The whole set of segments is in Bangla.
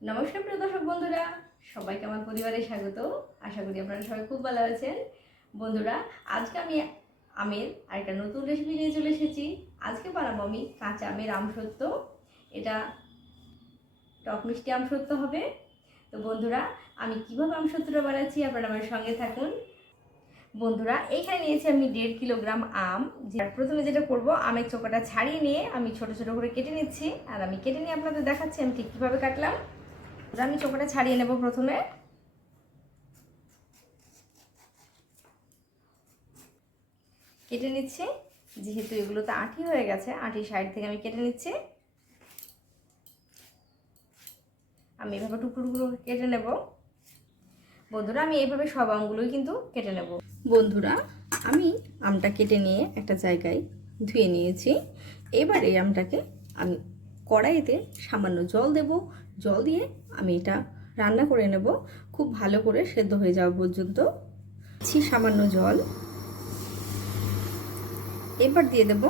নমস্কার প্রিয় দর্শক বন্ধুরা, সবাইকে আমার পরিবারে স্বাগত। আশা করি আপনারা সবাই খুব ভালো আছেন। বন্ধুরা, আজকে আমি আমের আরেকটা নতুন রেসিপি নিয়ে চলে এসেছি। আজকে বানাবো আমি কাঁচা আমের আমসত্ব। এটা টক মিষ্টি আমসত্ব হবে। তো বন্ধুরা, আমি কিভাবে আমসত্বটা বানাচ্ছি আপনারা আমার সঙ্গে থাকুন। বন্ধুরা, এইখানে নিয়েছি আমি 1.5 কিলোগ্রাম আম। প্রথমে যেটা করব, আমের চোকাটা ছাড়িয়ে নিয়ে আমি ছোট ছোট করে কেটে নিচ্ছি। আর আমি কেটে নিয়ে আপনাদের দেখাচ্ছি আমি ঠিক কীভাবে কাটলাম। আমি চোকাটা ছাড়িয়ে নেব। প্রথমে কেটে নিচ্ছি, যেহেতু এগুলোতে আঁটি হয়ে গেছে, আঁটি সাইড থেকে আমি কেটে নিচ্ছি। আমি এভাবে টুকরো টুকরো কেটে নেব। বন্ধুরা, আমি এইভাবে সব আমগুলোই কিন্তু কেটে নেব। বন্ধুরা, আমি আমটা কেটে নিয়ে একটা জায়গায় ধুয়ে নিয়েছি। এবার এই আমটাকে আমি কড়াইতে সামান্য জল দেব। জল দিয়ে আমি এটা রান্না করে নেব, খুব ভালো করে সেদ্ধ হয়ে যাওয়া পর্যন্ত। সামান্য জল এবার দিয়ে দেব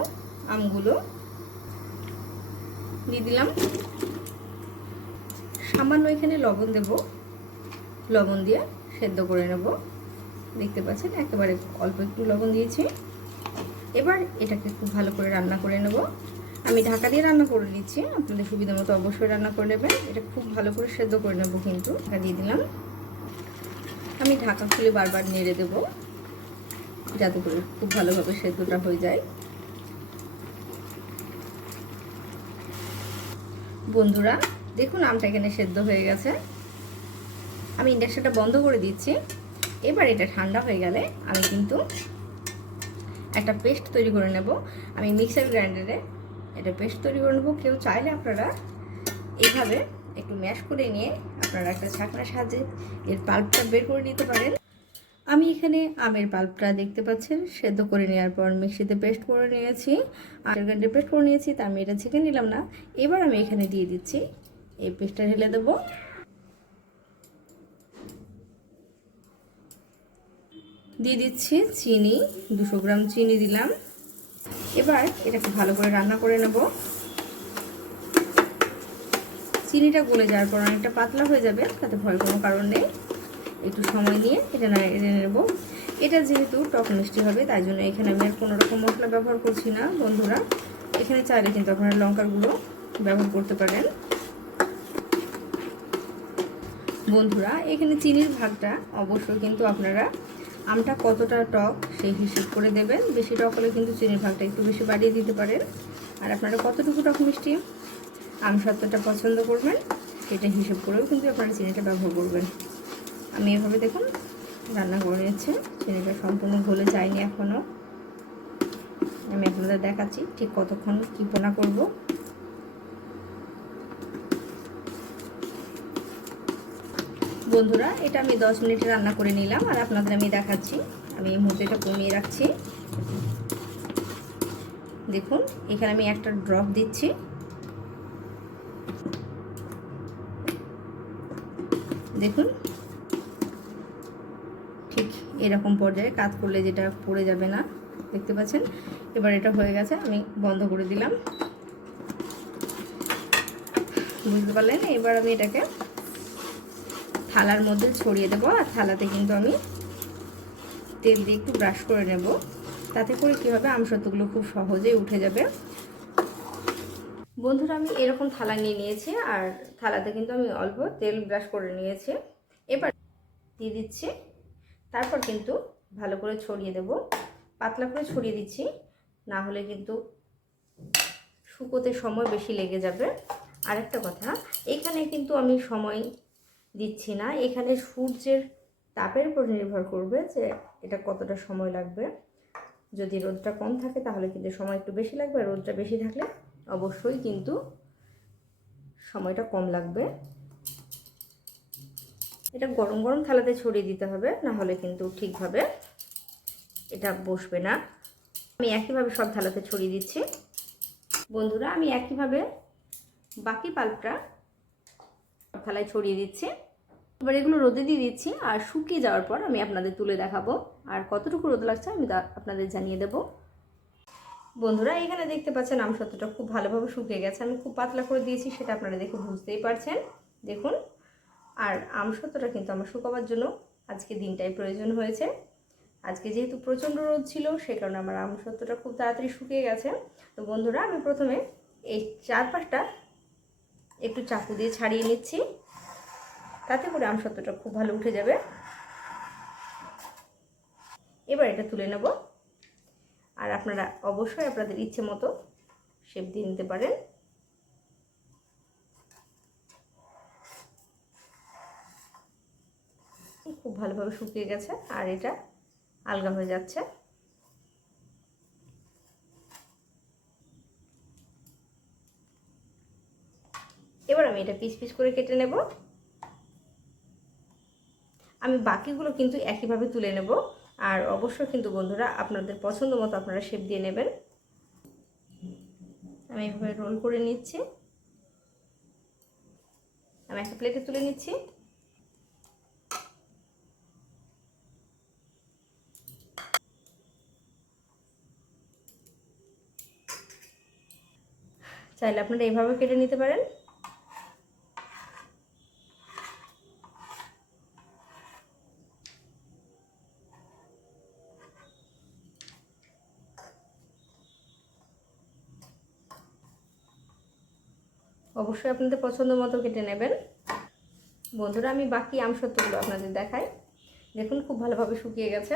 আমগুলো, দিয়ে দিলাম। সামান্য এখানে লবণ দেব, লবণ দিয়ে সেদ্ধ করে নেব। দেখতে পাচ্ছেন একেবারে অল্প একটু লবণ দিয়েছি। এবার এটাকে খুব ভালো করে রান্না করে নেব। আমি ঢাকা দিয়ে রান্না করে নিচ্ছি, আপনাদের সুবিধা মতো অবশ্যই রান্না করে নেবেন। এটা খুব ভালো করে সেদ্ধ করে নেব। কিন্তু ঢাকা দিয়ে দিলাম। আমি ঢাকা খুলে বারবার নেড়ে দেব, যাতে করে খুব ভালোভাবে সেদ্ধটা হয়ে যায়। বন্ধুরা, দেখুন আমটা এখানে সেদ্ধ হয়ে গেছে। আমি ইন্ডাকশনটা বন্ধ করে দিচ্ছি। এবার এটা ঠান্ডা হয়ে গেলে আমি কিন্তু একটা পেস্ট তৈরি করে নেব। আমি মিক্সার গ্রাইন্ডারে এটা পেস্ট তৈরি করে নেব। কেউ চাইলে আপনারা এইভাবে একটু ম্যাশ করে নিয়ে আপনারা একটা ছাঁকনার সাহায্যে এর পাল্পটা বের করে নিতে পারেন। আমি এখানে আমের পাল্পটা দেখতে পাচ্ছেন সেদ্ধ করে নেওয়ার পর মিক্সিতে পেস্ট করে নিয়েছি, আর গ্রাইন্ডারে পেস্ট করে নিয়েছি। তা আমি এটা ছেঁকে নিলাম না। এবার আমি এখানে দিয়ে দিচ্ছি, এই পেস্টটা ঢেলে দেবো। দিয়ে দিচ্ছি চিনি, 200 গ্রাম চিনি দিলাম। এবার এটাকে ভালো করে রান্না করে নেব। চিনিটা গলে যাওয়ার পর অনেকটা পাতলা হয়ে যাবে, তাতে ভয়ের কোনো কারণ নেই। একটু সময় নিয়ে এটা নেড়ে নেব। এটা যেহেতু টক মিষ্টি হবে, তাই জন্য এখানে আমি আর কোনো রকম মশলা ব্যবহার করছি না। বন্ধুরা, এখানে চাইলে কিন্তু আপনারা লঙ্কার গুঁড়ো ব্যবহার করতে পারেন। বন্ধুরা, এখানে চিনির ভাগটা অবশ্যই কিন্তু আপনারা আমটা কতটা টক সেই হিসেব করে দেবেন। বেশি টক হলে কিন্তু চিনির ভাগটা একটু বেশি বাড়িয়ে দিতে পারেন। আর আপনারা কতটুকু টক মিষ্টি আমসত্ত্বটা পছন্দ করবেন সেটা হিসেব করেও কিন্তু আপনারা চিনিটা ব্যবহার করবেন। আমি এভাবে দেখুন রান্না করে নিচ্ছি। চিনিটা সম্পূর্ণ গলে যায়নি এখনও। আমি আপনাদের দেখাচ্ছি ঠিক কতক্ষণ কী পোনা করব। বন্ধুরা, এটা আমি 10 মিনিটে রান্না করে নিলাম, আর আপনাদের আমি দেখাচ্ছি। আমি এই মুহূর্তে এটা কমিয়ে রাখছি। দেখুন এখানে আমি একটা ড্রপ দিচ্ছি। দেখুন ঠিক এরকম পর্যায়ে কাজ করলে যেটা পড়ে যাবে না, দেখতে পাচ্ছেন। এবার এটা হয়ে গেছে, আমি বন্ধ করে দিলাম। বুঝতে পারলেন? এবার আমি এটাকে থালার মধ্যে ছড়িয়ে দেবো। আর থালাতে কিন্তু আমি তেল দিয়ে একটু ব্রাশ করে নেব, তাতে করে কী হবে আমসত্ত্বগুলো খুব সহজেই উঠে যাবে। বন্ধুরা, আমি এরকম থালা নিয়ে নিয়েছি, আর থালাতে কিন্তু আমি অল্প তেল ব্রাশ করে নিয়েছি। এবার দিয়ে দিচ্ছি, তারপর কিন্তু ভালো করে ছড়িয়ে দেব। পাতলা করে ছড়িয়ে দিচ্ছি, না হলে কিন্তু শুকোতে সময় বেশি লেগে যাবে। আরেকটা কথা, এখানে কিন্তু আমি সময় দিচ্ছি না, এখানে সূর্যের তাপের উপর নির্ভর করবে যে এটা কতটা সময় লাগবে। যদি রোদটা কম থাকে তাহলে কিন্তু সময় একটু বেশি লাগবে, আর রোদটা বেশি থাকলে অবশ্যই কিন্তু সময়টা কম লাগবে। এটা গরম গরম থালাতে ছড়িয়ে দিতে হবে, না হলে কিন্তু ঠিকভাবে এটা বসবে না। আমি একইভাবে সব থালাতে ছড়িয়ে দিচ্ছি। বন্ধুরা, আমি একইভাবে বাকি পাল্পটা থালায় ছড়িয়ে দিচ্ছি। এবার এগুলো রোদে দিয়ে দিচ্ছি, আর শুকিয়ে যাওয়ার পর আমি আপনাদের তুলে দেখাবো। আর কতটুকু রোদ লাগছে আমি আপনাদের জানিয়ে দেব। বন্ধুরা, এখানে দেখতে পাচ্ছেন আমসত্ত্বটা খুব ভালোভাবে শুকিয়ে গেছে। আমি খুব পাতলা করে দিয়েছি, সেটা আপনারা দেখে বুঝতেই পারছেন। দেখুন। আর আমসত্ত্বটা কিন্তু আমার শুকাবার জন্য আজকে দিনটাই প্রয়োজন হয়েছে। আজকে যেহেতু প্রচণ্ড রোদ ছিল, সে কারণে আমার আমসত্ত্বটা খুব তাড়াতাড়ি শুকিয়ে গেছে। তো বন্ধুরা, আমি প্রথমে এই চারপাশটা একটু চাকু দিয়ে ছাড়িয়ে নিচ্ছি, তাতে করে আমসত্ত্বটা খুব ভালো উঠে যাবে। এবার এটা তুলে নেব। আর আপনারা অবশ্যই আপনাদের ইচ্ছে মতো শেপ দিয়ে নিতে পারেন। খুব ভালোভাবে শুকিয়ে গেছে আর এটা আলগা হয়ে যাচ্ছে। এবার আমি এটা পিস পিস করে কেটে নেব। আমি বাকিগুলো কিন্তু একইভাবে তুলে নেব। আর অবশ্যই কিন্তু বন্ধুরা, আপনাদের পছন্দ মতো আপনারা শেপ দিয়ে নেবেন। আমি এভাবে রোল করে নিচ্ছি। আমি একটা প্লেটে তুলে নিচ্ছি। চাইলে আপনারা এইভাবে কেটে নিতে পারেন। অবশ্যই আপনাদের পছন্দ মতো কেটে নেবেন। বন্ধুরা, আমি বাকি আমসত্ত্বগুলো আপনাদের দেখাই। দেখুন, খুব ভালোভাবে শুকিয়ে গেছে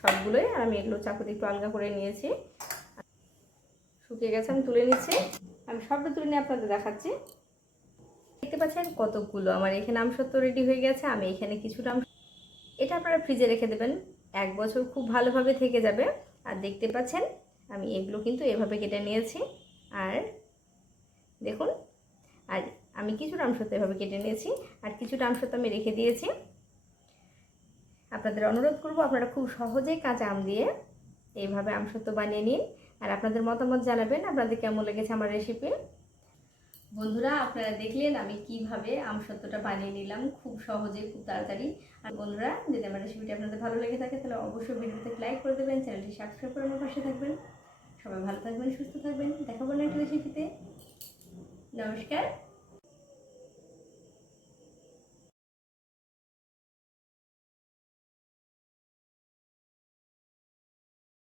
সবগুলোই। আর আমি এগুলো চাকুতে একটু আলগা করে নিয়েছি। শুকিয়ে গেছে, আমি তুলে নিচ্ছি। আমি সবটা তুলে নিয়ে আপনাদের দেখাচ্ছি। দেখতে পাচ্ছেন কতগুলো আমার এখানে আমসত্ত্ব রেডি হয়ে গেছে। আমি এখানে কিছুটা এটা আপনারা ফ্রিজে রেখে দেবেন, 1 বছর খুব ভালোভাবে থেকে যাবে। আর দেখতে পাচ্ছেন আমি এগুলো কিন্তু এভাবে কেটে নিয়েছি। আর দেখুন, আর আমি কিছুটা আমসত্ত্ব এভাবে কেটে নিয়েছি, আর কিছুটা আমসত্ত্ব আমি রেখে দিয়েছি। আপনাদের অনুরোধ করব, আপনারা খুব সহজেই কাঁচা আম দিয়ে এইভাবে আমসত্ত্ব বানিয়ে নিন। আর আপনাদের মতামত জানাবেন আপনাদের কেমন লেগেছে আমার রেসিপি। বন্ধুরা, আপনারা দেখলেন আমি কিভাবে আমসত্ত্বটা বানিয়ে নিলাম খুব সহজে, খুব তাড়াতাড়ি। আর বন্ধুরা, যদি আমার রেসিপিটি আপনাদের ভালো লেগে থাকে তাহলে অবশ্যই ভিডিওতে লাইক করে দেবেন, চ্যানেলটি সাবস্ক্রাইব করে আমার পাশে থাকবেন। সবাই ভালো থাকবেন, সুস্থ থাকবেন। দেখা হবে নেক্সট রেসিপিতে। নমস্কার।